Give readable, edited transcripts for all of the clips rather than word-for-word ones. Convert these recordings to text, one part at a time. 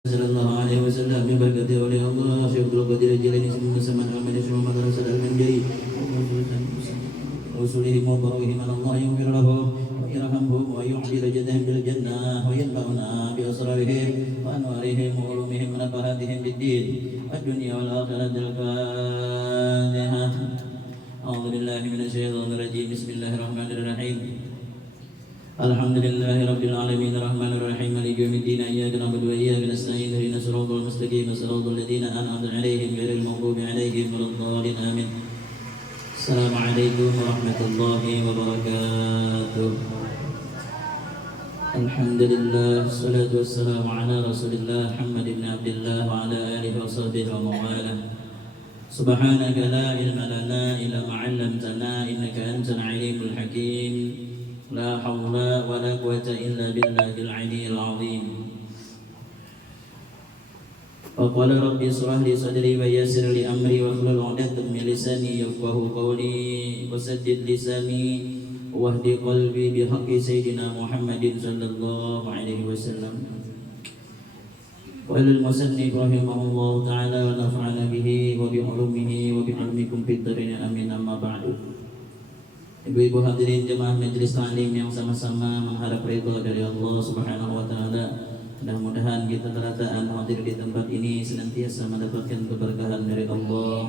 Sallallahu alaihi wasallam min barakati oleh Allah Syaikhul Qadir Jilani sama amin semua madrasah sadal menjadi usulihim wa barawihim Allah yaghfir lahum wa yarhamhum wa yu'jil jadahum bil jannah wa yanfa'una bi asrarihim wa anwarihim wa ulumihim wa nafahatihim bid din wad dunya wal akhirah al Fatihah. A'udzu billahi minasy syaithanir rajim. Bismillahirrahmanirrahim. Alhamdulillahi rabbil alamin arrahmanir rahim maliki yaumiddin iyyaka na'budu wa iyyaka nasta'in ihdinas siratal mustaqim siratal ladzina an'amta 'alaihim ghairil maghdubi 'alaihim waladdallin amin. Assalamualaikum warahmatullahi wabarakatuh. Alhamdulillah wassalatu wassalamu ala Rasulillah Muhammad ibn Abdullah wa ala alihi wa sahbihi wa mawalah. Subhanaka la ilma lana illa ma 'allamtana innaka antal alimul hakim. La haula wa la quwwata illa billahil aliyyil azim. Wa qala rabbi ishrah li sadri wa yassir li amri wa hlul 'uqdatam min lisani yafqahu qawli wa saddid lisani wahdi qalbi bi haqqi sayyidina Muhammadin sallallahu alaihi wasallam. Qala al-musannif rahimahullahu ta'ala wa nafa'ana bihi wa bi 'ulumihi wa bi 'ilmikum fid dharin amin amma ba'du. Ibu-ibu hadirin jemaah majelis ta'lim yang sama-sama mengharap ridha dari Allah Subhanahu wa taala. Mudah-mudahan kita terataan hadir di tempat ini senantiasa mendapatkan keberkahan dari Allah.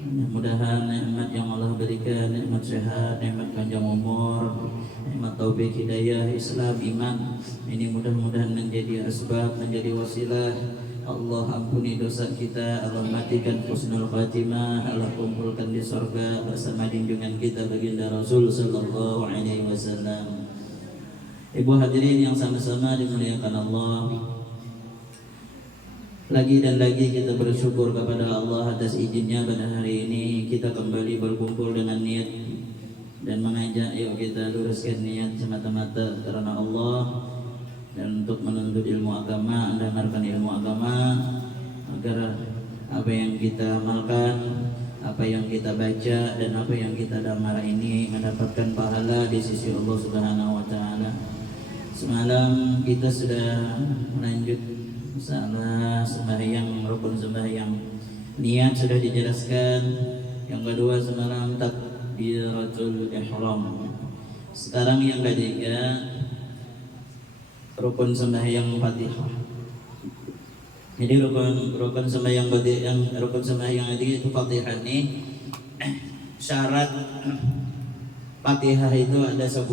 Mudah-mudahan nikmat yang Allah berikan, nikmat sehat, nikmat panjang umur, nikmat taufik hidayah, Islam, iman, ini mudah-mudahan menjadi asbab, menjadi wasilah. Allah ampuni dosa kita, Allah matikan husnul khatimah, Allah kumpulkan di surga bersama junjungan kita baginda Rasul sallallahu alaihi wasallam. Ibu hadirin yang sama-sama dimuliakan Allah, lagi dan lagi kita bersyukur kepada Allah atas izinnya pada hari ini kita kembali berkumpul dengan niat dan mengajak yuk kita luruskan niat semata-mata karena Allah dan untuk menuntut ilmu agama, mendengarkan ilmu agama agar apa yang kita amalkan, apa yang kita baca dan apa yang kita dengar ini mendapatkan pahala di sisi Allah Subhanahu wa taala. Semalam kita sudah lanjut masalah sembahyang, rukun sembahyang. Niat sudah dijelaskan. Yang kedua semalam takbiratul ihram. Sekarang yang ketiga rukun sembahyang Fatihah. Jadi rukun sembahyang itu Fatihah nih. Syarat Fatihah itu ada 10.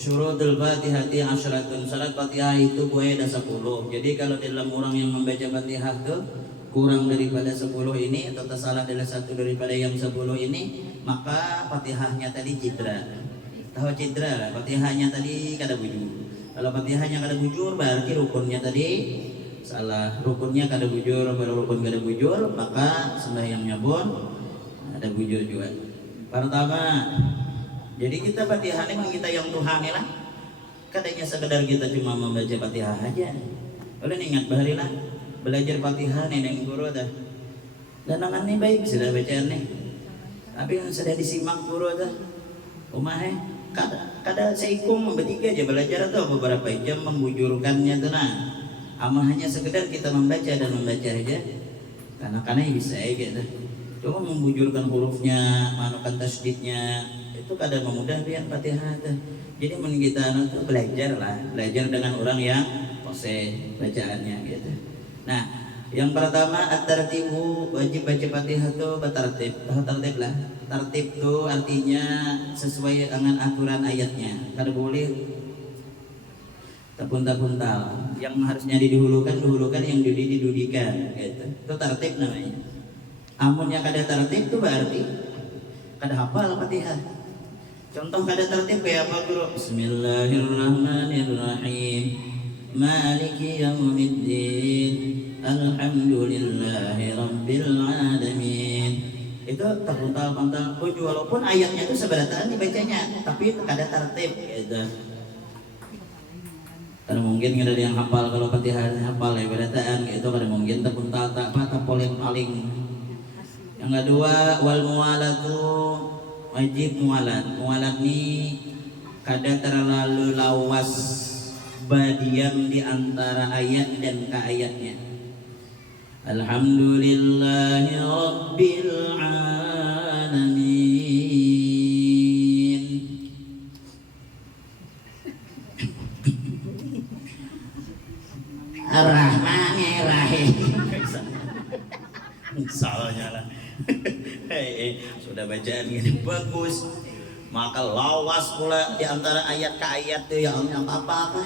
Syurutul Fatihati asyaratun. Syarat Fatihah itu ada 10. Jadi kalau dalam orang yang membaca Fatihah itu kurang daripada 10 ini atau tersalah adalah satu daripada yang 10 ini, maka Fatihahnya tadi cedera. Tahu cedera lah, Fatihahnya tadi kada bujur. Kalau Fatihahnya kada bujur berarti rukunnya tadi salah. Rukunnya kada bujur, kalau rukun kada bujur maka sembahyangnya pun ada bujur juga. Pertama, jadi kita Fatihah ini memang kita yang Tuhan lah. Katanya sekedar kita cuma membaca Fatihah aja. Oleh ingat bahari lah belajar Fatihah nih dengan guru dah. Dan ini baik sudah baca nih. Tapi yang sudah disimak guru dah. Umah kada seikum bertiga aja belajar tuh beberapa jam membujurkannya tuh nah. Ama hanya sekedar kita membaca dan membaca aja. Karena bisa gitu. Cuma membujurkan hurufnya, manukan tasdidnya, itu kada memudah biar Fatihah tuh. Jadi men kita tuh belajar dengan orang yang fasih bacaannya gitu. Nah, yang pertama at-tartibu, wajib baca Fatihah tuh bertartib. Tartib lah. Tartib tuh artinya sesuai dengan aturan ayatnya. Kada boleh terpuntal-puntal. Yang harusnya didahulukan, yang didudikan gitu. Itu tartib namanya. Amun yang kada tartib itu berarti kada hafal Fatihah. Contoh kada tertib kayak apa guru? Bismillahirrahmanirrahim. Maliki yaumiddin. Alhamdulillahi rabbil alamin. Itu terpuntal-puntal puji walaupun ayatnya itu sebenarnya dibacanya, tapi itu kada tertib gitu. Karena mungkin ada yang hafal kalau Fatihah hafal ya berataan gitu, kada mungkin terpuntal tak paling. Yang kedua wal muwalatu, wajib muwalat. Muwalat ini kada terlalu lawas badiam di antara ayat dan ke ayatnya. Alhamdulillahi Rabbil Alamin. Ar-Rahmanir-Rahim. Salahnya lah. Sudah bacaan gini bagus. Maka lawas pula di antara ayat ke ayat tuh ya Allah apa-apa.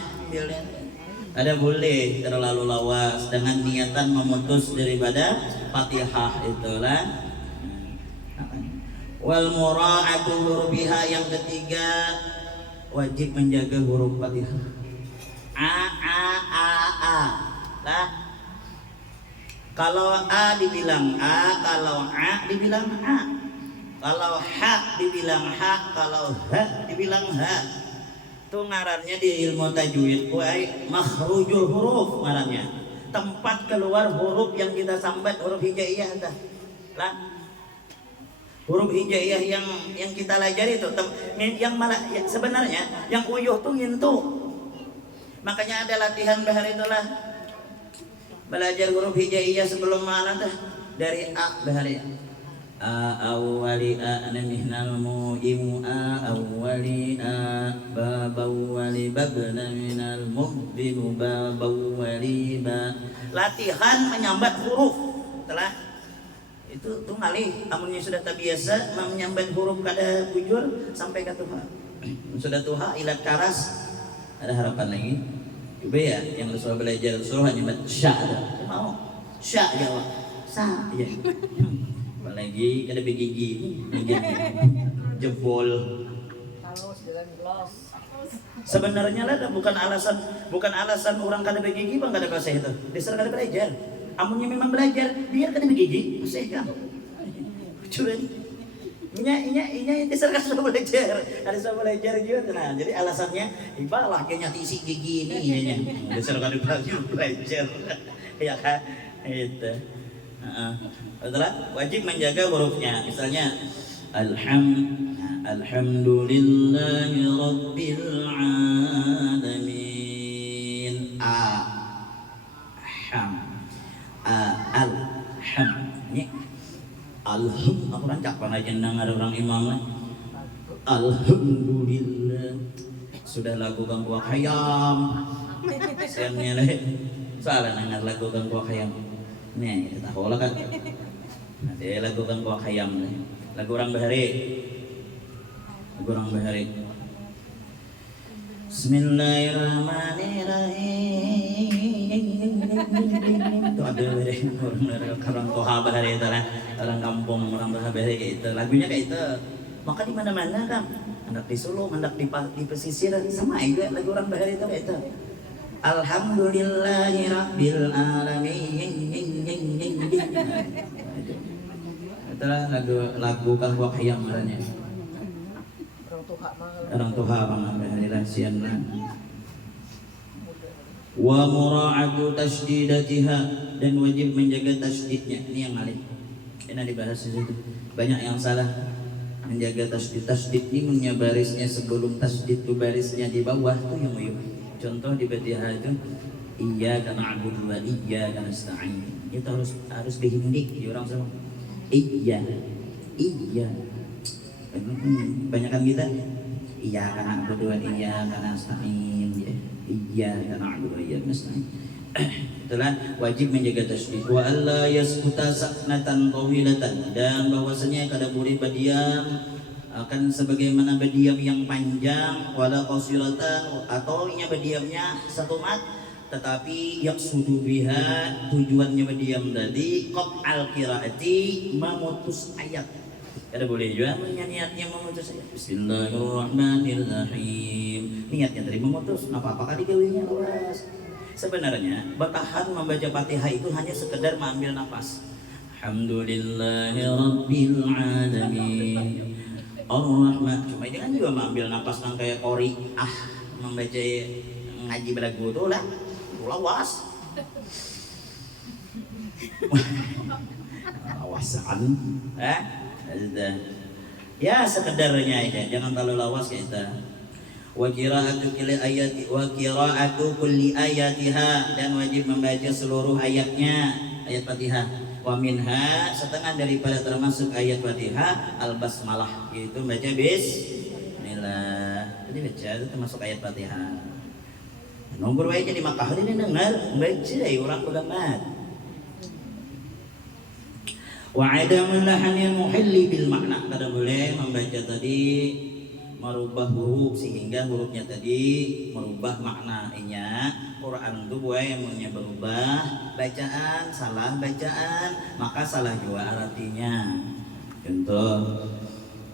Ada boleh terlalu lawas dengan niatan memutus daripada Fatihah itulah. Wal mura'atu hurufiha, yang ketiga wajib menjaga huruf Fatihah. A lah. Kalau A dibilang A, kalau A dibilang A, kalau H dibilang H, kalau H dibilang H. Itu ngarannya di ilmu tajwid makhrujul huruf, ngarannya tempat keluar huruf yang kita sambat, huruf hijaiyah lah. Huruf hijaiyah yang kita pelajari itu yang malah sebenarnya yang uyuh tuh ngintu. Makanya ada latihan bahar itulah, belajar huruf hijaiyah sebelum mana tuh, dari A bahari awwali anamihnal mu'imu awwali babawwali babna minal mu'binu babawwali ba. Latihan menyambat huruf telah itu tuh ngalih amunnya sudah terbiasa menyambat huruf kada bujur sampai ke tuha. Sudah tuha ilat karas, ada harapan lagi. Coba ya yang Rasulullah belajar, Rasulullah hanya baca sya aja. Mau sya jawab sa ya. Apalagi kada begigi jempol. Sebenarnya lah bukan alasan orang kada begigi bang kada bahasa itu. Dasar kada belajar. Amunnya memang belajar biar kada begigi, masih kan. Coba Inya dasar kada sudah belajar. Ada sudah belajar juga nah. Jadi alasannya ibalah kayaknya isi gigi ini ianya. Dasar kada belajar. Ya kan? Itu. Setelah wajib menjaga hurufnya. Misalnya Alhamdulillahi Rabbil Alamin. Aku rancak pernah jenang ada orang imam. Alhamdulillah. Sudah lagu ganggu khayam. Siangnya lah. Salah nangar lagu ganggu khayam. Nih, kita tahu lah kan. Nanti lagu ganggu khayam. Lagu orang bahari. Bismillahirrahmanirrahim. Itu ada orang toha bahari itu lah, orang kampung orang bahari kayak itu. Lagunya kayak itu. Maka di mana-mana kan, hendak di Solo, hendak di pesisir sama juga lagu orang bahari itu kayak itu. Alhamdulillahirabbil alamin. Itulah lagu kanggo khayam maranya. Orang tuha pangabaharilah sian lah. Wa mura'atu tasydidatiha, dan wajib menjaga tasydidnya. Ini yang alim. Ini dibahas di situ. Banyak yang salah menjaga tasydid. Tasydid ini punya barisnya sebelum tasydid itu barisnya di bawah tuh yang uyuh. Contoh di Fatihah itu iyyaka na'budu wa iyyaka nasta'in. Itu harus dihindik di orang semua. Iya. Banyakan kita iyyaka na'budu wa iyyaka nasta'in. Iyyaka na'budu wa iyyaka nasta'in. Itulah wajib menjaga tasydid. Wa alla yaskuta saknatan tawilatan, dan bahwasanya kada boleh berdiam akan sebagaimana berdiam yang panjang, wala qasiratan, atau inya berdiamnya satu mat, tetapi yaqsudu biha, tujuannya berdiam tadi qat al-qiraati, memutus ayat. Kada boleh juga niatnya memutus ayat. Bismillahirrahmanirrahim. Niatnya tadi memutus, apa-apa kali gawinya luas. Sebenarnya bertahan membaca Fatihah itu hanya sekedar mengambil nafas. Alhamdulillahirabbil alamin. Ar-Rahman. Cuma ini kan juga mengambil nafas kan kayak kori membaca ngaji belagu itu lah, lawas. Lawasan, ya sekedarnya aja, jangan terlalu lawas kita. wa qiraatu kulli ayatiha, dan wajib membaca seluruh ayatnya, ayat Fatihah. Wa minha, setengah daripada termasuk ayat Fatihah al basmalah, yaitu baca bismillah. Jadi baca itu termasuk ayat Fatihah. Nomor wae di Makkah ini dengar baca orang ulama. Wa adamul lahanil muhalli bil makna, kada boleh membaca tadi merubah huruf sehingga hurufnya tadi merubah maknanya. Quran itu boleh yang berubah bacaan, salah bacaan, maka salah juga artinya. Contoh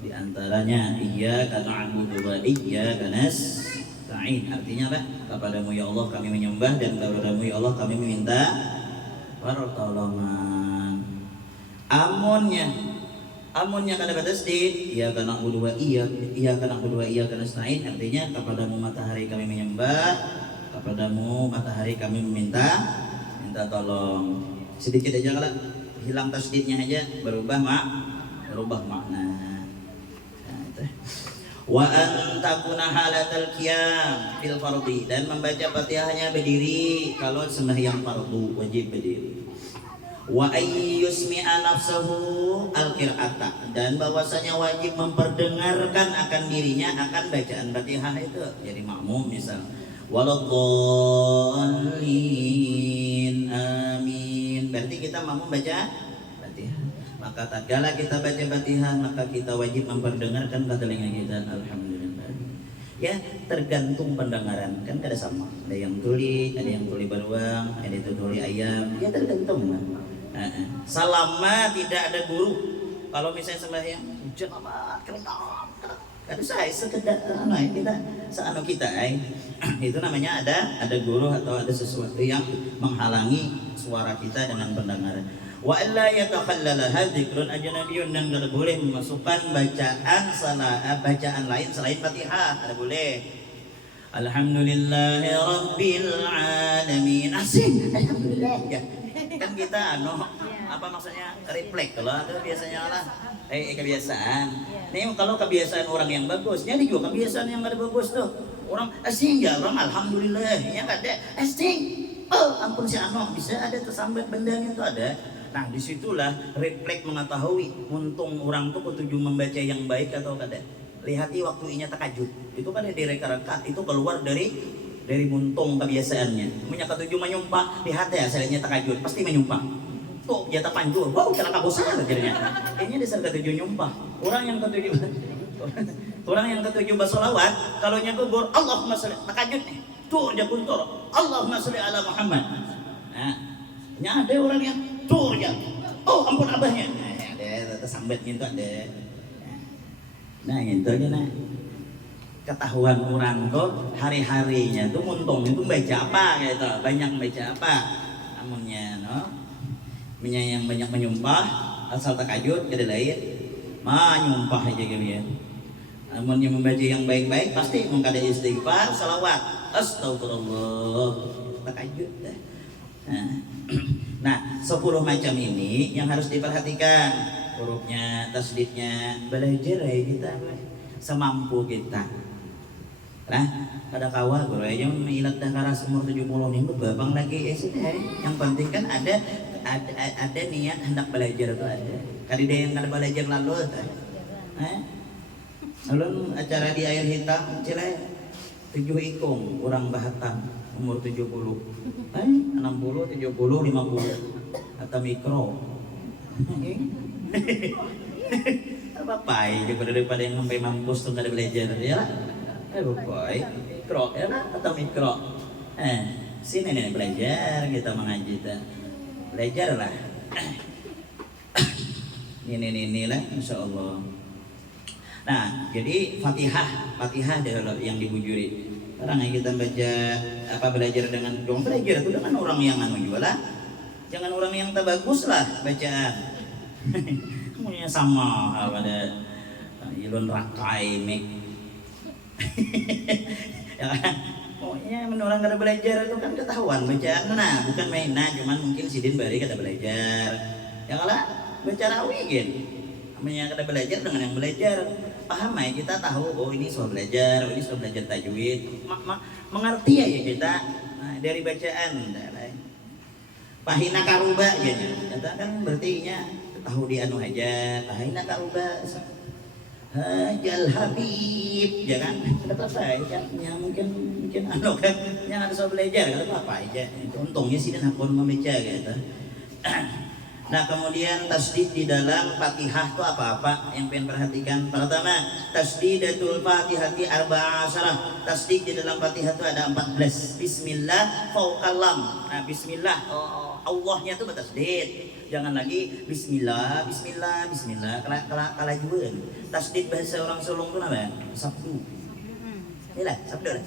diantaranya iyyaka na'budu wa iyyaka nasta'in, artinya apa? Kepadamu ya Allah kami menyembah dan kepadamu ya Allah kami meminta pertolongan. Amunnya kada tasdid, iyyaka na'budu wa iyyaka nasta'in, artinya kepadamu matahari kami menyembah, kepadamu matahari kami minta tolong. Sedikit aja kalau hilang tasdidnya aja berubah makna. Nah, itu. Wa an takuna halatal qiyam fil fardhi, dan membaca Fatihahnya berdiri kalau sembahyang fardu wajib berdiri. Wa ayyusmi'a nafsahu al-qira'ata, dan bahwasanya wajib memperdengarkan akan dirinya akan bacaan Fatihah itu, jadi makmum misal. Waladhdallin amin, berarti kita makmum baca Fatihah. Maka tatkala kita baca Fatihah maka kita wajib memperdengarkan ke telinga kita. Alhamdulillah. Ya tergantung pendengaran, kan kada sama. Ada yang tuli, ada yang tuli beruang, ada yang tuli ayam. Ya tergantung lah. Selama tidak ada guru, kalau misalnya sembahyang hujan amat kerintang, kada saya sekedar kita seano kita itu namanya ada guru atau ada sesuatu yang menghalangi suara kita dengan pendengaran. Wa alla yatakhallalaha dzikrun ajnabiyyun, dan kada boleh memasukkan bacaan lain selain Fatihah, kada boleh. Alhamdulillahi rabbil alamin, asing alhamdulillah ya. Kan kita apa maksudnya refleks kalau itu biasanya lah kebiasaan. Nih kalau kebiasaan orang yang bagus, jadi juga kebiasaan yang gak bagus tuh. Orang asing ya, orang alhamdulillah ya kada asing. Oh ampun si bisa ada tersambat bendanya itu ada. Nah disitulah refleks mengetahui untung orang tuh ketujuh membaca yang baik atau kada. Lihati waktu inya takajud itu kan di reka-reka itu keluar dari muntung kebiasaannya. Punya ketujuh menyumpah, lihat ya hasilnya takajud pasti menyumpah. Tuh jatah panjur, wow celaka besar akhirnya. Ini dasar ketujuh nyumpah. Orang yang ketujuh bersolawat, kalau nya kubur Allahumma sholli, takajud nih. Tuh dia kuntur, Allahumma sholli ala Muhammad. Nah, ada orang yang tuh ya. Oh ampun abahnya. Ada tersambat gitu ada. Nah gitu aja nah. Ketahuan orang tuh hari-harinya tuh muntung itu baca apa gitu, banyak baca apa. Namunnya yang banyak menyumpah asal takajud kada lain nyumpah aja gitu. Namun yang membaca yang baik-baik pasti mengkada istighfar, salawat, astagfirullah, takajud dah. Nah 10 macam ini yang harus diperhatikan, hurufnya, tasdidnya, belajar ya kita semampu kita. Nah, pada kawal guru aja ilat dah karas umur 70 minggu babang lagi yang penting kan ada niat hendak belajar tuh ada. Kadida yang kada belajar lalu Alun acara di air hitam cilai 7 ikung orang Bahatam umur 70 60 70 50 atau mikro apa juga daripada yang sampai mampus tuh kada belajar ya boy mikro ya atau mikro sini nih belajar kita mengaji belajar lah ini lah insya Allah. Nah jadi Fatihah adalah yang dibujuri. Sekarang yang kita baca belajar dengan belajar itu dengan orang yang juga lah, jangan orang yang tak bagus lah bacaan. Semuanya sama pada ilun rakai mek. Ya kan? Pokoknya orang kada belajar itu kan ketahuan bacaan. Nah bukan main cuman mungkin sidin bari kada belajar. Ya kalah baca rawi gitu. Namanya kada belajar dengan yang belajar. paham ya, kita tahu oh ini soal belajar, oh ini soal belajar tajwid, mengerti ya kita dari bacaan. Pahina karuba aja, kata kan berarti nya tahu di anu aja, pahina karuba. Hajal Habib, jangan kata saya ya mungkin anu kan yang ada soal belajar kata apa aja. Untungnya sih dan hakun membaca gitu. Nah kemudian tasdid di dalam Fatihah itu apa-apa yang pengen perhatikan. Pertama tasdidatul Fatihati arba'a asyarah. Tasdid di dalam Fatihah itu ada 14. Bismillah fauqal lam. Nah bismillah Allahnya itu bertasdid. Jangan lagi bismillah bismillah bismillah kala jueun. Tasdid bahasa orang Solo itu apa? Sabdu. Iyalah, sabdu lah.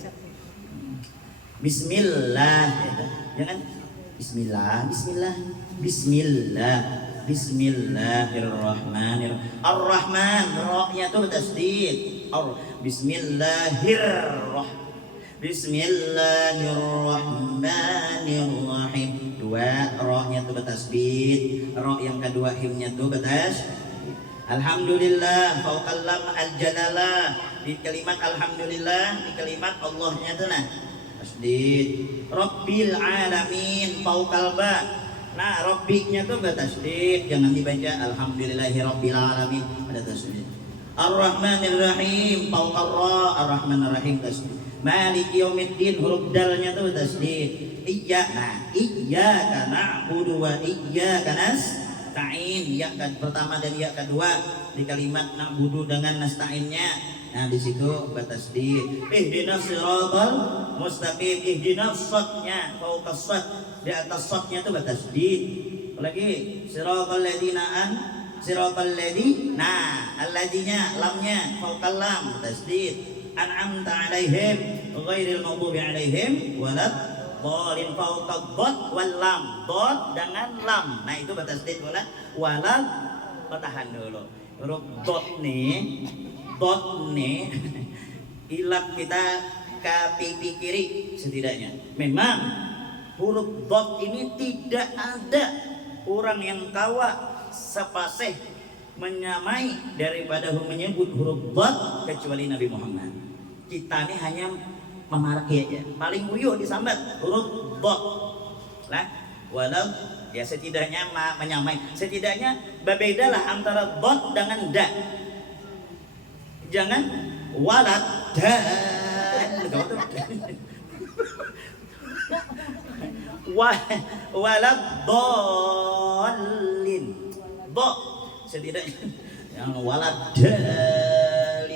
Bismillah gitu. Jangan bismillah bismillah bismillah bismillahirrahmanirrahim. Ar-Rahman ra-nya tuh tasdid. Bismillahirrahmanirrahim. Dua ra-nya tuh bertasdid. Ra yang kedua himnya tuh bertasdid. Alhamdulillah fauqal lam al-jalalah. Di kalimat alhamdulillah, di kalimat Allahnya tuh nah tasdid. Rabbil alamin fauqal ba. Nah rabbinya tuh bertasdid, jangan dibaca alhamdulillahi rabbil alamin, ada tasdid. Ar-Rahmanir Rahim fauqal ra, Ar-Rahmanir Rahim tasdid. Maliki yaumiddin huruf dalnya tuh tasdid. Iyyaka na'budu wa iyyaka nasta'in. Ya pertama dan ya kedua di kalimat na'budu dengan nasta'innya. Nah di situ bertasdid. Ihdinas siratal mustaqim. Ihdinas shadnya fauqas shad, di atas shadnya tuh bertasdid. Lagi siratal ladzina siratal ladina, alladzina lamnya fauqal lam tasdid. An'amta alaihim ghairil maghdubi alaihim waladdallin fauqad dhad wal lam. Dhad dengan lam. Nah itu bertasdid walad patahan dulu. Huruf dhad nih ilat kita ke pipi kiri setidaknya. Memang huruf dhad ini tidak ada orang yang kawa sepasih menyamai daripada menyebut huruf dhad kecuali Nabi Muhammad. Kita ini hanya memaraki aja. Paling uyuh disambat huruf dhad. Lah, walau ya setidaknya menyamai. Setidaknya berbeda lah antara dhad dengan da. Jangan walad dan walad dolin do setidaknya yang walad dalin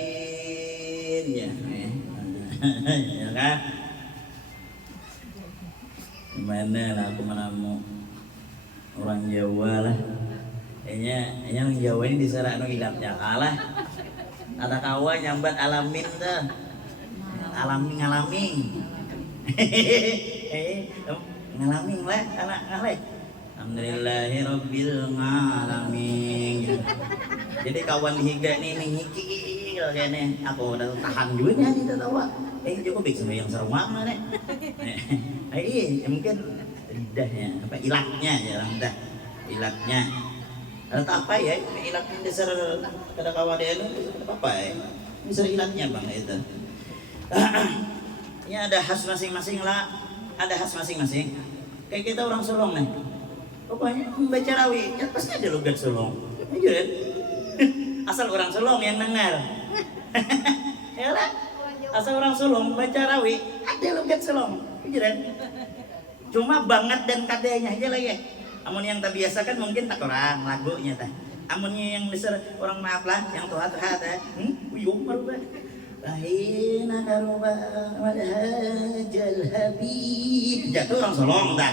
ya kan gimana lah aku menamu orang Jawa lah kayaknya orang Jawa ini diserah ilapnya kalah. Ada kawan nyambat alamin tuh, ngalamin lah anak ngaleh. Alhamdulillahirabbil alamin. Jadi kawan higa nih ngikil kayaknya. Aku udah tahan juga nih kita tahu. Cukup bikin yang seru mana nih. Mungkin lidahnya apa ilatnya ya dah ilatnya. Ada apa ya? Ilat dasar kada kawadean itu apa ya? Dasar ilatnya bang itu. Ini ada khas masing-masing lah, ada khas masing-masing. Kayak kita orang Solong nih. Pokoknya membaca rawi, ya pasti ada logat Solong. Jujur ya? Asal orang Solong yang dengar. Ya lah. Asal orang Solong baca rawi, ada logat Solong. Jujur ya? Cuma banget dan kadenya aja lah ya. Amun yang tak biasa kan mungkin tak orang lagunya tah. Amunnya yang besar orang maaf lah, yang tuha tah. Uyung maruba. Lahina karuba walhajal habib. Jatuh orang Solong tah.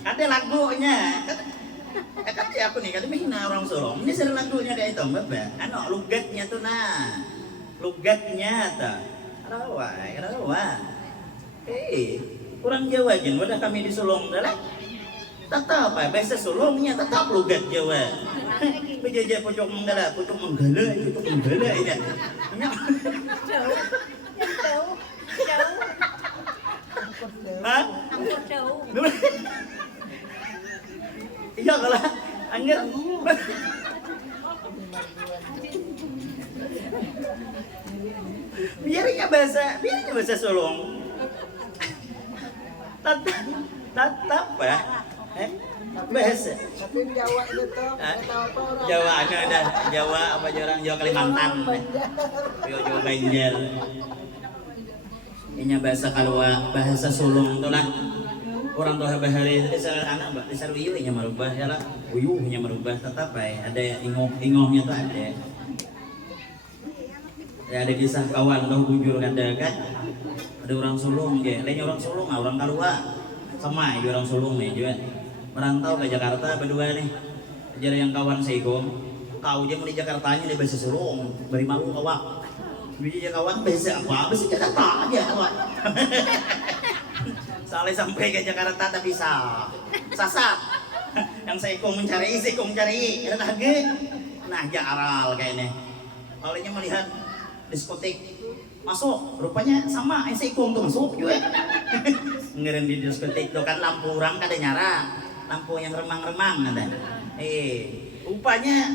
Ada lagunya. Kan aku nih kan menghina orang Solong. Ini sering lagunya kayak itu, Mbak. Anu lugatnya tuh nah. Lugatnya tah. Ada wa. Kurang Jawa jen, wadah kami di Solong dah lah. Tetap apa? Bahasa Solongnya tetap logat Jawa. Bejaja pojok menggala aja. Jauh. Hah? Jauh. Iya kalah. Angger. biarnya bahasa sulung. Tetap ya. Bahasa. Tapi Jawa gitu, nggak tahu apa orang. Jawa ada Jawa apa orang Jawa Kalimantan. Jawa Banjar. Ini bahasa kalua, bahasa sulung tuh lah. Orang tua bahari itu anak mbak, disar uyuhnya merubah ya lah, uyuhnya merubah tetap ya ada ingohnya tuh ada. Ya ada kisah kawan tuh bujur ada kan, ada orang sulung ya, lainnya orang sulung, orang kalua sama ya orang sulung nih juga. Merantau ke Jakarta berdua nih, ajar yang kawan seiko, kau aja mau di Jakartanya di bahasa sulung, beri malu awak. Bisa kawan bahasa apa? Bahasa Jakarta aja awak. Soalnya sampai ke Jakarta tapi sasat. Yang seiko mencari, ada lagi. Nah, jaral kayaknya. Olehnya melihat diskotik masuk, rupanya sama seiko tuh masuk juga. Ngeren di diskotik tuh kan lampu orang kada nyala, lampu yang remang-remang ada. Rupanya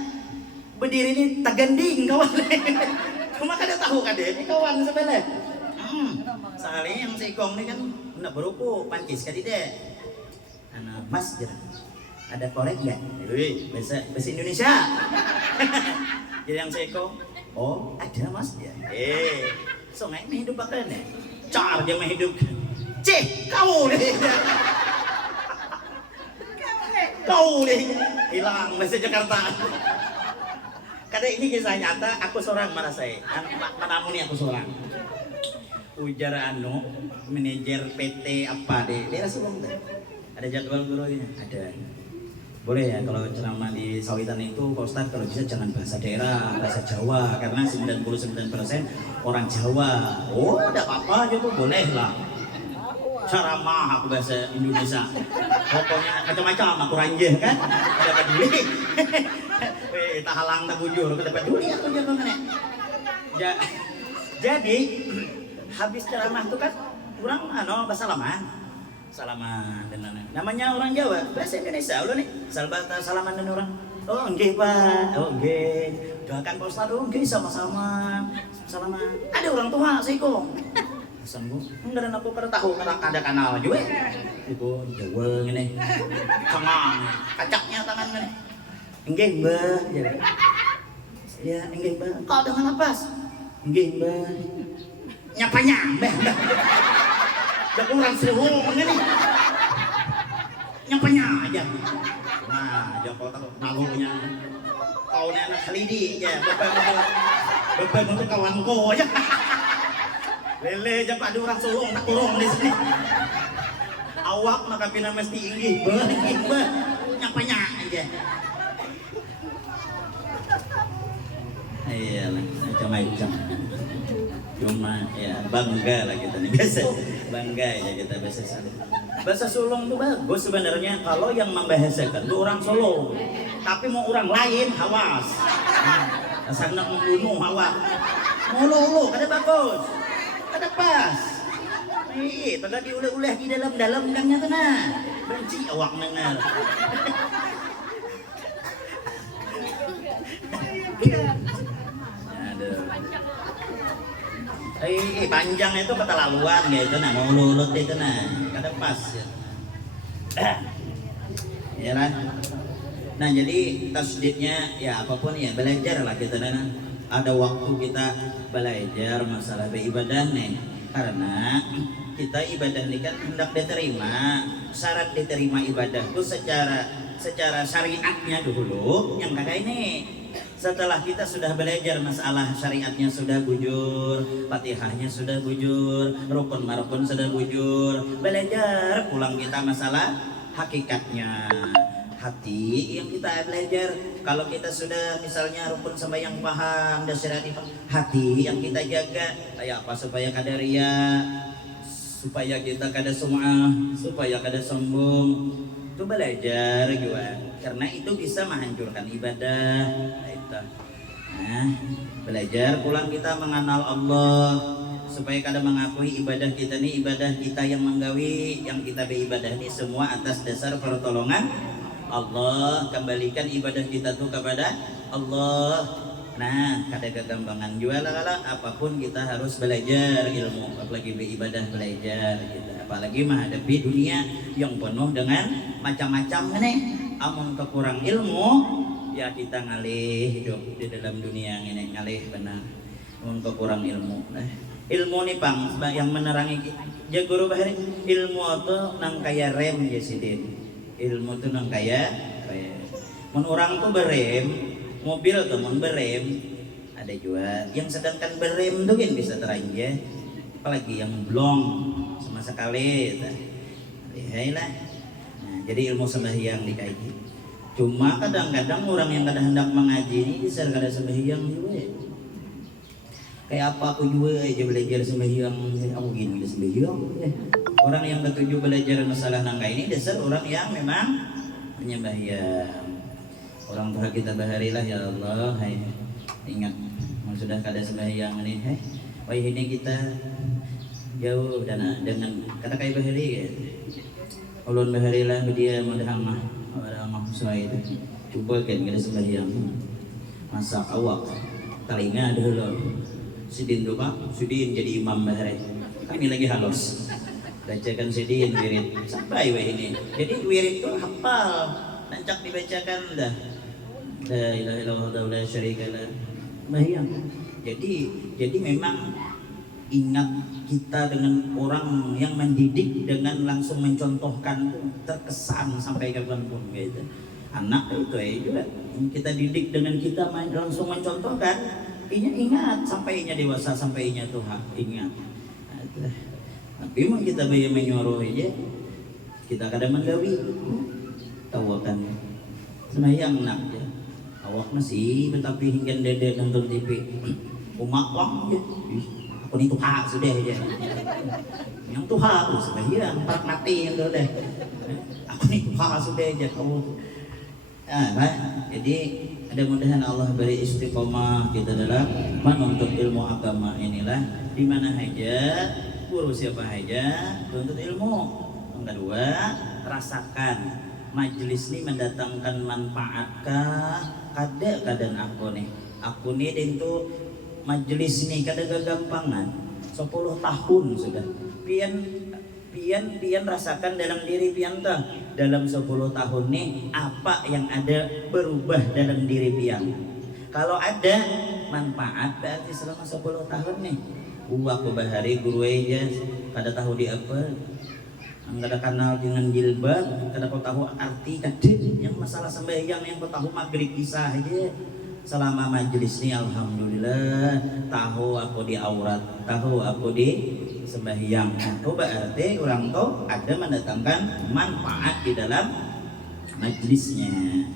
berdiri ini taganding kawan. Cuma kada tahu kada ini kawan sebenarnya. Soalnya yang seiko ini kan nak berupu pancis kali deh. Anak mas jera. Ada korek nggak? Bahasa Indonesia. Jadi yang seiko, oh ada mas ya. So nggak ini hidup bakal nih. Car dia mah hidup. Cek kau nih. Kau nih hilang bahasa Jakarta. Kadang ini kisah nyata. Aku seorang merasai. Menamuni aku seorang. Ujar manajer PT apa deh daerah Subang deh. Ada jadwal gurunya ada. Boleh ya kalau ceramah di Sawitan itu Pak Ustadz kalau bisa jangan bahasa daerah, bahasa Jawa karena 99% orang Jawa. Oh tidak apa-apa gitu boleh lah. Ceramah aku bahasa Indonesia. Pokoknya macam-macam aku ranjeh kan. Ada peduli. Tak halang tak bujur ada peduli aku jadinya. Jadi habis ceramah itu kan kurang salaman dan namanya orang Jawa bahasa Indonesia lo nih salaman dan orang oh nggih Pak oh nggih doakan Pak Ustadz oh nggih sama-sama salaman ada orang tua seiko pesan gua enggak aku pada tahu ada kanal juga itu Jawa ini sama kacaknya tangan nih nggih Mbah ya nggih Mbah kau dengan napas nggih Mbah nyapanya Mbah udah kurang seru ini nyapanya aja nah Joko tahu malunya kau ini anak selidi ya beban untuk kawanku aja lele aja pak ada orang sulung tak kurung di sini awak maka pina mesti inggih Mbah nyapanya aja iyalah macam-macam cuma ya bangga lah kita nih biasa bangga ya kita bahasa sulung tuh bagus sebenarnya kalau yang membahasakan tuh orang Solo tapi mau orang lain hawas sangat membunuh hawa mulu kada bagus kada pas tidak diuleh-uleh di dalam kan nyata nah benci awak dengar panjang itu keterlaluan gitu nah mau lulut itu nah kada pas ya kan nah jadi tasdidnya ya apapun ya belajar lah kita nah ada waktu kita belajar masalah beribadah nih karena kita ibadah ini kan hendak diterima syarat diterima ibadah itu secara syariatnya dulu yang kada ini setelah kita sudah belajar masalah syariatnya sudah bujur, Fatihahnya sudah bujur, rukun sudah bujur, belajar pulang kita masalah hakikatnya hati yang kita belajar. Kalau kita sudah misalnya rukun sembahyang paham dan syariat hati yang kita jaga kayak apa supaya kada riya, supaya kita kada sum'ah, supaya kada sombong. Itu belajar juga karena itu bisa menghancurkan ibadah. Nah, belajar pulang kita mengenal Allah supaya kada mengakui ibadah kita ini ibadah kita yang menggawi yang kita beribadah ini semua atas dasar pertolongan Allah. Kembalikan ibadah kita tuh kepada Allah. Nah, kada kegampangan jual lah apapun kita harus belajar ilmu, apalagi beribadah belajar gitu. Apalagi menghadapi dunia yang penuh dengan macam-macam nih. Amun kekurang ilmu, ya kita ngalih hidup di dalam dunia ini ngalih benar. Amun kekurang ilmu, ilmu nih pang yang menerangi ya guru bahari ilmu itu nang kaya rem ya sidin. Ilmu itu nang kaya rem. Mun orang tuh berem mobil tuh mun berem ada juga yang sedangkan berem tuh kan bisa teranjah apalagi yang blong sama sekali lah. Nah, jadi ilmu sembahyang dikaji cuma kadang-kadang orang yang kadang hendak mengaji ini bisa kada sembahyang juga ya. Kayak apa aku juga aja belajar sembahyang aku gini udah sembahyang ya. Orang yang ketujuh belajar masalah nangka ini dasar orang yang memang menyembahyang. Orang tua kita baharilah ya Allah, hai ingat sudah kada sembahyang ini, hai wah ini kita jauh dan dengan kata kai bahari ya. Ulun baharilah dia madhamah sesuai itu. Coba kan kada sembahyang. Masak awak telinga dulu. Sidin doa, sidin jadi imam bahari. Kami lagi halus. Bacakan sidin wirid sampai wah ini. Jadi wirid itu hafal, nancak dibacakan dah. La ilaha illallah la syarika lah. Sembahyang. Jadi memang ingat kita dengan orang yang mendidik dengan langsung mencontohkan terkesan sampai kapanpun gitu. Anak itu juga kita didik dengan kita langsung mencontohkan. Ingat sampainya dewasa sampainya Tuhan ingat. Tapi memang kita bayar menyuruh aja kita kadang menggawi tahu kan sembahyang nak ya. Awak masih tetapi hingga dede nonton TV umak wang ya. Aku ini Tuhan sudah aja yang Tuhan sembahyang parak mati yang deh aku ini Tuhan sudah aja kamu jadi mudah-mudahan Allah beri istiqomah kita dalam menuntut ilmu agama inilah di mana aja guru siapa aja tuntut ilmu. Yang kedua rasakan majelis ini mendatangkan manfaatkah kada aku nih itu majelis ini kada gagampangan 10 tahun sudah pian rasakan dalam diri pian tuh dalam 10 tahun nih apa yang ada berubah dalam diri pian. Kalau ada manfaat berarti selama 10 tahun nih aku bahari guru aja kada tahu di apa kada kenal dengan jilbab, kada kau tahu arti kadit yang masalah sembahyang yang kau tahu maghrib bisa aja. Selama majelis ini alhamdulillah tahu aku di aurat, tahu aku di sembahyang. Itu berarti orang tuh ada mendatangkan manfaat di dalam majelisnya.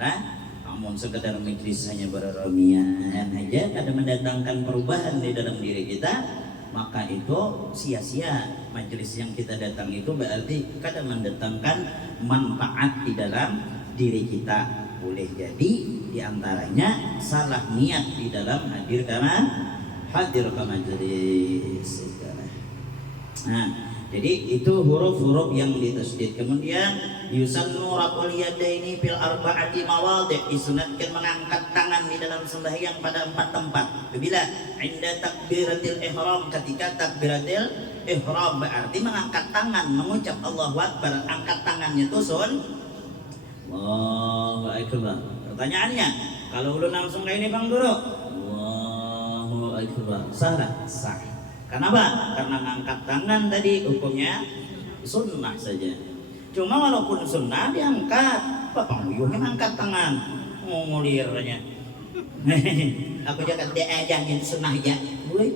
Lah, namun sekedar majelis hanya berromian aja kada mendatangkan perubahan di dalam diri kita. Maka itu sia-sia majelis yang kita datang itu berarti kadang mendatangkan manfaat di dalam diri kita. Boleh jadi diantaranya salah niat di dalam hadir ke majelis. Nah, jadi itu huruf-huruf yang ditasydid. Kemudian yusannu raf'ul yadaini fil arba'ati mawadhi', disunatkan mengangkat tangan di dalam sembahyang pada 4 tempat. Bila inda takbiratil ihram, ketika takbiratil ihram berarti mengangkat tangan mengucap Allahu Akbar, angkat tangannya itu Allahu Akbar. Pertanyaannya, kalau ulun langsung kayak ini Bang Guru, Allahu Akbar, sah. Kenapa? Karena mengangkat tangan tadi hukumnya sunnah saja. Cuma walaupun sunnah diangkat, Bapak Uyuhnya mengangkat tangan, ngulirnya. Aku jaga dia jangan sunnah ya, boleh.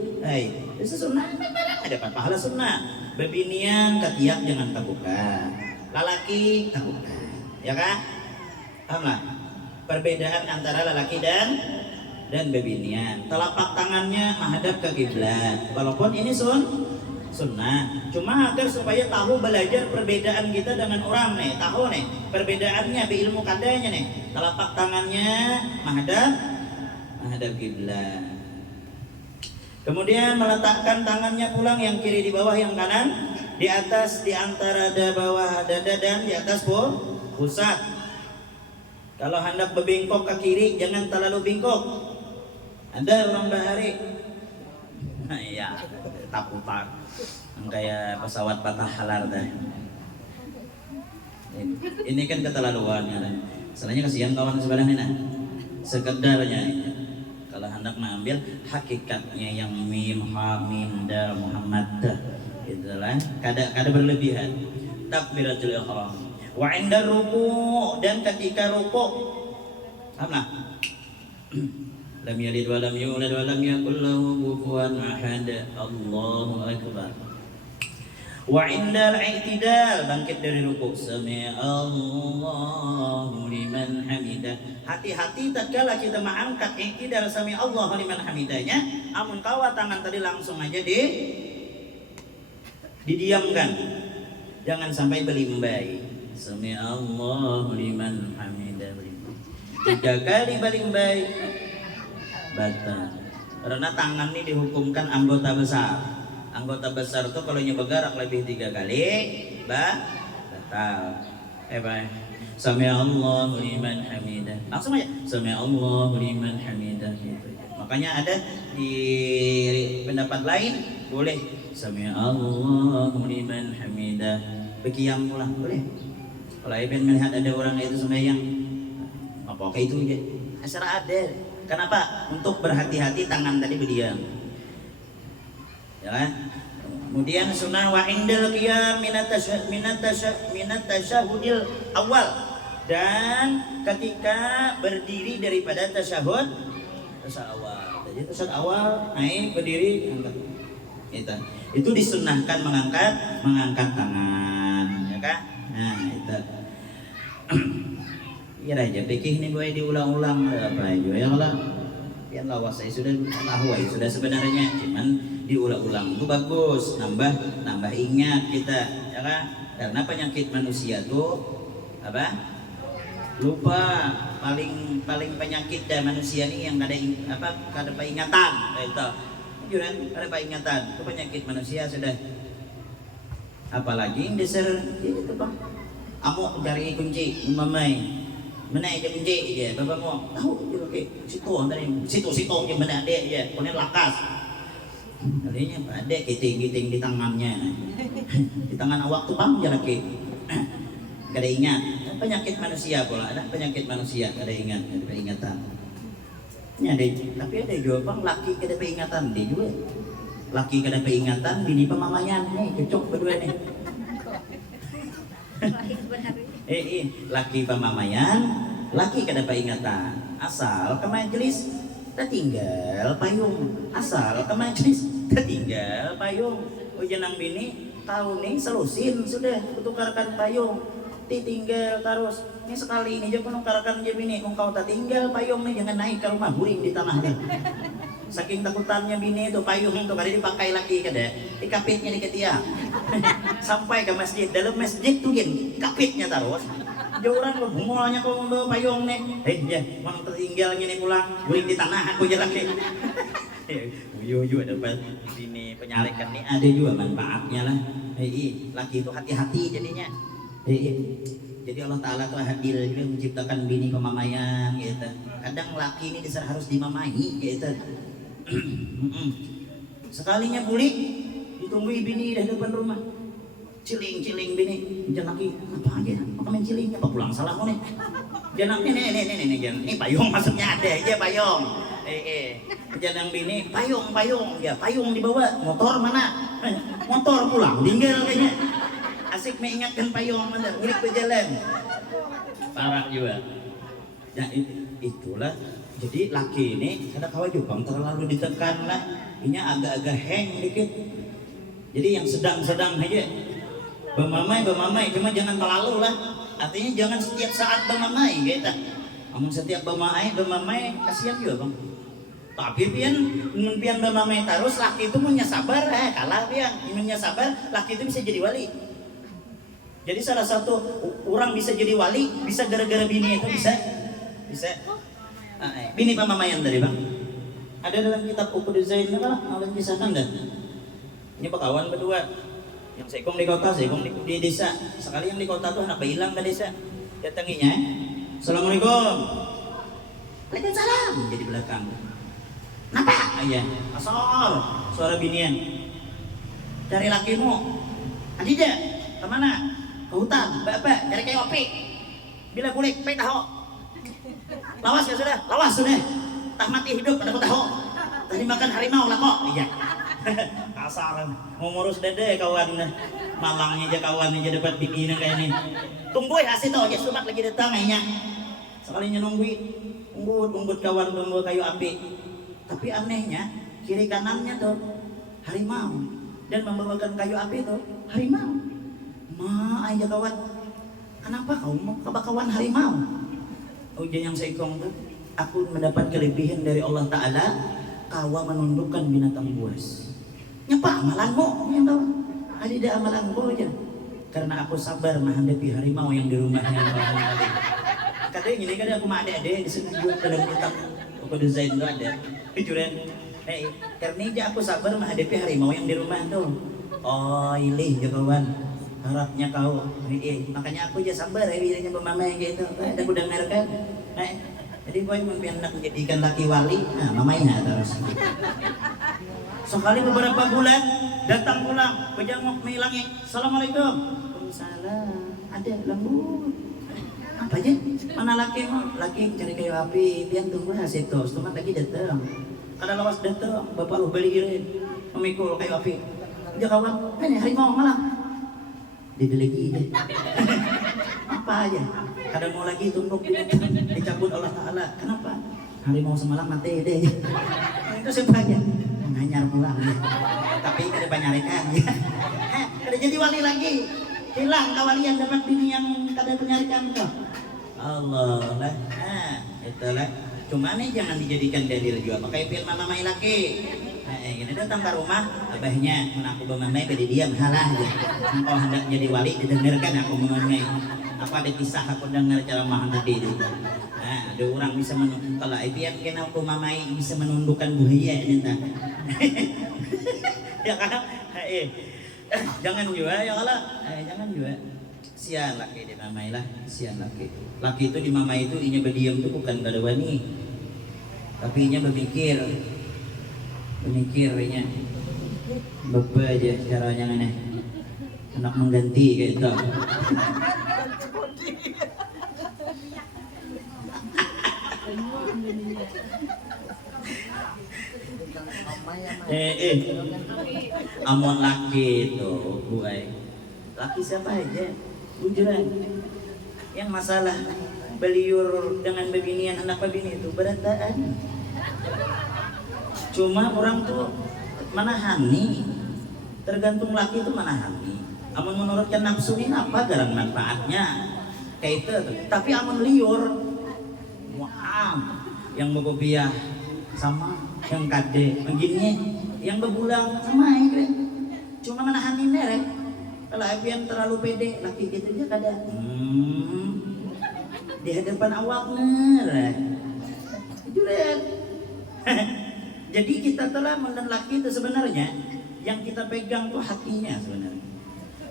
Itu sunnah, memang ada pahala sunnah. Bebinian ketiak jangan terbuka, lalaki terbuka, ya kan? Pahamlah perbedaan antara lalaki dan bebinian. Telapak tangannya menghadap ke kiblat, walaupun ini sunnah. Cuma agar supaya tahu belajar perbedaan kita dengan orang nih, tahu nih perbedaannya berilmu kadanya nih. Telapak tangannya menghadap kiblat. Kemudian meletakkan tangannya pulang, yang kiri di bawah, yang kanan di atas, di antara bawah dada dan di atas pusat. Kalau hendak berbengkok ke kiri jangan terlalu bengkok. Ada orang bahari, iya, taputar, kayak pesawat patah halar dah. Ini kan keterlaluan ya. Sebenarnya kasihan kawan sebenarnya nah. Sekedarnya kalau hendak mengambil hakikatnya yang mim ha mim dal Muhammad itulah kada berlebihan. Takbiratul ihram wa inda ruku' dan ketika ruku'. Paham lah? Lam yalid wa lam yulad wa lam yakul lahu kufuwan ahad. Allahu akbar. Wa indal i'tidal bangkit dari ruku'. Sami Allahu liman hamidah. Hati-hati tatkala kita mengangkat i'tidal sami Allahu liman hamidahnya, amun kawa tangan tadi langsung aja didiamkan. Jangan sampai belimbai. Sami Allahu liman hamidah. 3 kali belimbai batal. Karena tangan ini dihukumkan anggota besar. Anggota besar itu kalau bergerak lebih 3 kali batal. Baik. Sami Allahu liman hamidah. Langsung aja. Sami Allahu liman hamidah. Makanya ada di pendapat lain boleh Sami Allahu liman hamidah. Berqiyam pula boleh. Kalau Ibn melihat ada orang itu sembahyang, apa itu aja. Asal ada. Kenapa? Untuk berhati-hati tangan tadi berdiam. Ya kan? Kemudian sunnah wa indal qiyam minat tasyahudil awal, dan ketika berdiri daripada tasyahud awal. Jadi tasyahud awal naik berdiri angkat. Itu disunnahkan mengangkat tangan, ya kan? Nah, itu. Ya aja fikih ini boleh diulang-ulang apa aja ya Allah. Ya Allah saya sudah sudah sebenarnya, cuman diulang-ulang itu bagus, nambah ingat kita, ya kan? Karena penyakit manusia tuh apa? Lupa. Paling penyakit dari manusia nih yang kada peringatan, itu. Juran kada peringatan, itu penyakit manusia sudah. Apalagi yang dasar itu Bang. Amuk cari kunci mamai. Mana aja kunci je, bapak mau tahu je okey. Situ je mana ada je, punya lakas. Kalinya ada kiting di tangannya. Di tangan awak tu bang je laki. Kada ingat. Penyakit manusia pula, ada penyakit manusia kada ingat, kada peringatan. Ini ada, tapi ada juga bang laki kada peringatan dia juga. Laki kada peringatan, bini pemamayan nih, cocok berdua nih. Laki pemamayan, laki kada peringatan. Asal ke majelis tertinggal payung. Asal ke majelis tertinggal payung. Ujanang bini tahu nih selusin sudah kutukarkan payung. Ditinggal terus. Ini sekali ini aja penukarkan je bini. Kau tak tinggal payung nih, jangan naik ke rumah, guring di tanah deh. Saking takutannya bini itu payung itu kada dipakai lagi kada. Dikapitnya di ketiak. Sampai ke masjid, dalam masjid tuh gini, kapitnya terus. Dia orang bungolnya kau bawa payung nih. Ya, mang tertinggalnya nih pulang, guring di tanah aku je lagi. Uyu ada bini penyalikan nih ada juga manfaatnya lah. Laki itu hati-hati jadinya. Jadi Allah Ta'ala tuh hadir juga menciptakan bini pemamaian gitu. Kadang laki ini dasar harus dimamahi gitu. Sekalinya bulik ditunggui bini dah depan rumah. Ciling bini, jangan laki apa aja, apa main ciling, apa pulang salah nih. Jangan nih payung maksudnya ada aja payung. Jangan bini payung ya payung dibawa, motor mana? Motor pulang tinggal kayaknya. Asik mengingatkan payung mana, milik berjalan. Parah juga. Nah itulah. Jadi laki ini kada kawa juga terlalu ditekan lah. Ini agak-agak hang dikit. Jadi yang sedang-sedang aja. Bemamai, cuma jangan terlalu lah. Artinya jangan setiap saat bemamai gitu. Namun setiap bemamai kasihan juga bang. Tapi pian bemamai terus laki itu punya sabar, kalah pian. Punya sabar, laki itu bisa jadi wali. Jadi salah satu orang bisa jadi wali bisa gara-gara bini itu bisa. Bini pemamaian tadi bang. Ada dalam kitab Uqud Zain lah, Allah kisahkan dah. Ini pekawan berdua. Yang seikong di kota, seikong di desa. Sekali yang di kota tuh anak hilang ke desa. Datanginya, Assalamualaikum. Waalaikumsalam. Jadi belakang. Napa? Iya. Asal suara binian. Cari lakimu. Adija, kemana? Ke hutan. Bapak, cari kayu api. Bila kulik, pay tahu. Lawas ya sudah, lawas sudah. Tak mati hidup, ada tahu. Tadi makan harimau lah kok. Iya. Kasar, mau ngurus dede kawan. Malangnya aja kawan aja dapat bikinan kayak ini. Tunggu ya situ aja sumat lagi datang kayaknya. Sekalinya nunggu kawan tunggu kayu api. Tapi anehnya kiri kanannya tuh harimau dan membawakan kayu api tuh harimau. Ma aja kawan. Kenapa kau mau kawan harimau? Ujian yang seikong tuh. Aku mendapat kelebihan dari Allah Ta'ala. Kawa menundukkan binatang buas. Nyapa amalanmu yang tahu. Ada amalanku aja. Karena aku sabar menghadapi harimau yang di rumah yang tadi. Katanya gini kan aku mah ada di sini juga dalam kitab aku desain itu ada. Jujuran. Karena aja aku sabar menghadapi harimau yang di rumah tuh. Oh ilih ya kawan. Harapnya kau. Makanya aku aja sabar ya dirinya mama yang gitu. Ada ku dengar kan. Jadi boy mempianak menjadikan laki wali. Nah mamanya terus. Sekali beberapa bulan datang pulang, pejamuk mengilangi. Assalamualaikum. Waalaikumsalam. Ada lembut. Apa aja? Mana lakimu? Laki cari kayu api. Pian tunggu situ. Setelah lagi datang. Kada lawas datang. Bapak lu beliin memikul kayu api. Dia kawan. Ini harimau malam. Didelegi aja. Apa aja? Kada mau lagi tunduk dicabut Allah Ta'ala. Kenapa? Harimau semalam mati deh. Itu siapa aja? Hanyar pulang ya. Tapi kada penyarikan ya. Kada jadi wali lagi. Hilang kawalian dapat bini yang kada penyarikan tuh. Allah lah. Itulah. Cuma nih jangan dijadikan dalil juga. Pakai film mama mai laki. Ini datang ke rumah abahnya menaku bamamai ke diam halah aja. Engkau hendak jadi wali didengarkan aku mengenai. Apa ada kisah aku dengar cara mahanati itu. Ada orang bisa kalau ibian kena aku mamai bisa menundukkan buaya ini tak. Ya kan? Jangan juga ya kalau jangan juga. Sian laki di mamai lah, sian laki. Laki itu di mamai itu inya berdiam itu bukan pada wani. Tapi inya bermikirnya bapak aja caranya aneh. Anak mengganti kayak itu. Amon laki itu buai. Laki siapa aja? Bujuran. Yang masalah beliur dengan bebinian anak bebini itu berataan. Cuma orang tuh manahani. Tergantung laki itu manahani. Amun menurutkan nafsu ini apa garang manfaatnya? Kayak itu. Tapi amun liur, wah, yang begobiah sama yang kade, begini, yang bebulang sama itu. Cuma menahani merek. Kalau apian terlalu pede, laki gitu dia kada. Di hadapan awak merek. Juret. Jadi kita telah mendan laki itu sebenarnya yang kita pegang tuh hatinya sebenarnya.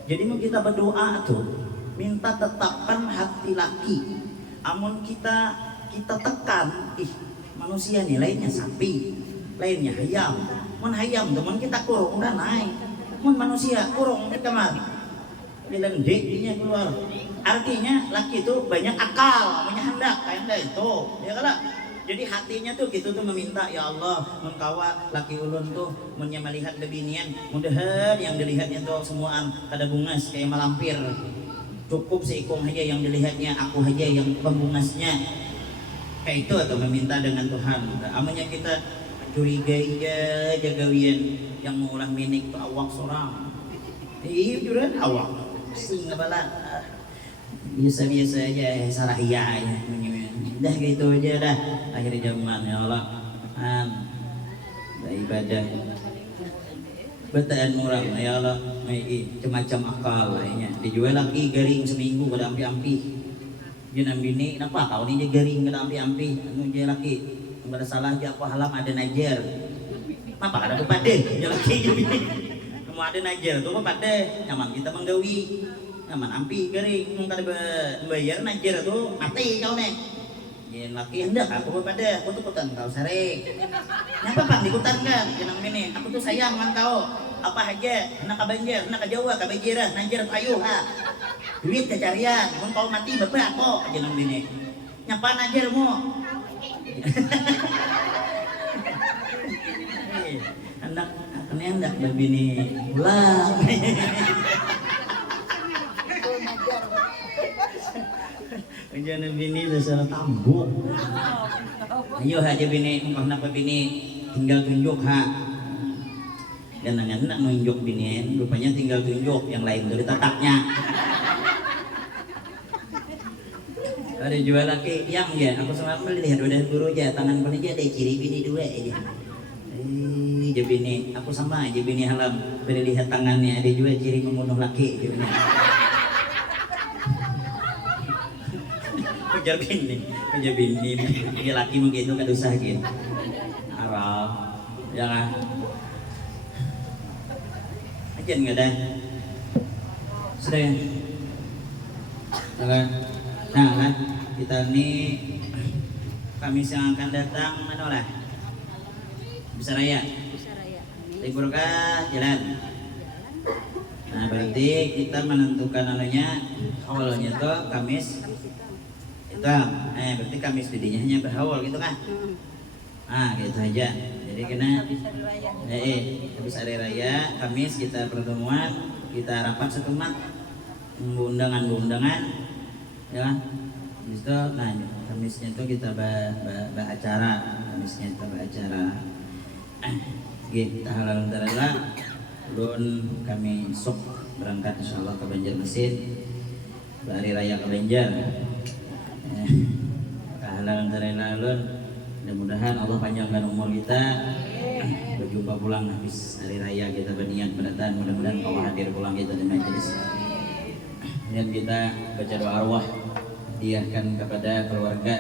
Jadi mau kita berdoa tuh minta tetapkan hati laki. Amun kita tekan, manusia nih lainnya sapi, lainnya hayam. Mun hayam teman kita kurung udah naik. Mun manusia kurung di kamar. Bilang deknya keluar. Artinya laki itu banyak akal, punya hendak kayak itu. Ya kalau jadi hatinya tuh gitu tuh meminta ya Allah mun kawa laki ulun tuh munnya melihat bebinian mudahan yang dilihatnya tuh semuaan kada bungas kayak malampir cukup seikung aja yang dilihatnya aku aja yang pembungasnya kayak itu atau meminta dengan Tuhan. Amanya kita curigai aja gawian yang mengulah minik tuh awak seorang juran awak sing bala biasa-biasa aja sarahia ya dah gitu aja dah akhir zaman ya Allah ibadah betaan murah ya Allah macam akal lainnya dijual lagi garing seminggu kada ampi-ampi jangan bini kenapa kau ni garing kada ampi-ampi anu je laki kada salah je aku halam ada najer apa kada pade je laki je bini kamu ada najer tu apa pade nyaman kita menggawi nyaman ampi garing kada bayar najer tu mati kau nih Yen laki hendak aku pada aku tuh kutan kau sare. Nyapa pang dikutan kan jenang mini. Aku tuh sayang kan kau. Apa aja, nak ka Banjar, nak ka Jawa, ka Banjiran, nanjar payu ha. Duit kecarian, mun kau mati bapak aku jenang mini. Nyapa nanjar mo. Anak ini hendak babini pulang. Jangan bini dasar tambuk. Ayo aja bini, umpamna bini tinggal tunjuk ha. Dan nak nunjuk bini, rupanya tinggal tunjuk, yang lain tuh ditataknya. Ada jual laki yang ya, aku semalam melihat udah guru aja, tangan paling aja ada ciri bini dua aja. Aja bini, aku sama aja bini halam, boleh lihat tangannya ada juga ciri membunuh laki. Bini. Kerja bini, dia laki begitu kan usah gitu. Arab, ya kan? Aja nggak ada. Sudah. Nah kan, kita nih Kamis yang akan datang mana lah? Bisa raya. Libur kah jalan? Nah berarti kita menentukan anunya awalnya tuh Kamis. Berarti Kamis didinya hanya berhaul gitu kan? Gitu aja. Jadi kena habis hari raya Kamis kita pertemuan, kita rapat setemat undangan ya. Habis itu Kamisnya itu kita acara, Kamisnya kita acara. Kita halal darah ulun kami sok berangkat insyaallah ke Banjarmasin hari raya ke Banjar. Kehalangan dari lalun, mudah-mudahan Allah panjangkan umur kita, berjumpa pulang habis hari raya kita berniat mendatang, mudah-mudahan Allah hadir pulang kita di majelis. Dan kita baca doa arwah, hadiahkan kepada keluarga